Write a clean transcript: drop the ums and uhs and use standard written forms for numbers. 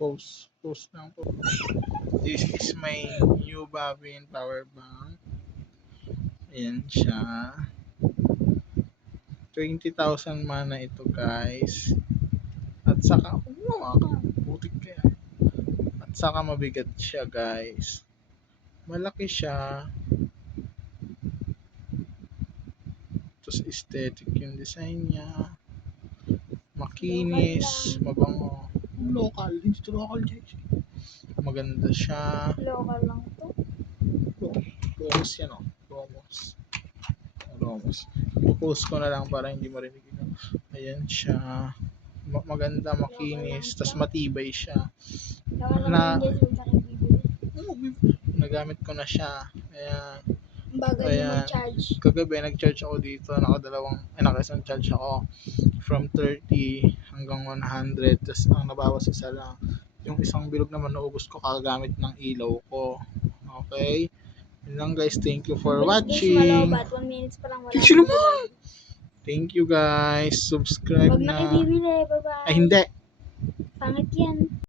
Post lang po. This is my new Bavin power bank. Ayan siya. 20,000 mana ito guys. At saka, putik kaya. At saka mabigat siya guys. Malaki siya. Tapos aesthetic yung design niya. Makinis, mabango. Local, hindi ito local guys. Maganda siya. Local lang to. Lumos yan o. Lumos. I-post ko na lang para hindi marinig ito. Ayan siya. Maganda, makinis. Tapos matibay siya. Local Na- lang din sa bibili. Nagamit ko na siya. Ayan. Bagal Ayan. yung mag-charge. Kagabi nag-charge ako dito. Nakasang charge ako from 30 hanggang 100. Tapos ang nabawas isa lang. Yung isang bilog naman naubos ko kagagamit ng ilaw ko. Okay? Yun lang guys. Thank you for watching. Malobat, 1 minutes pa lang wala. Sino mo? Thank you guys. Subscribe Huwag na na. ibibili. Bye-bye. Ay hindi. Pangit yan.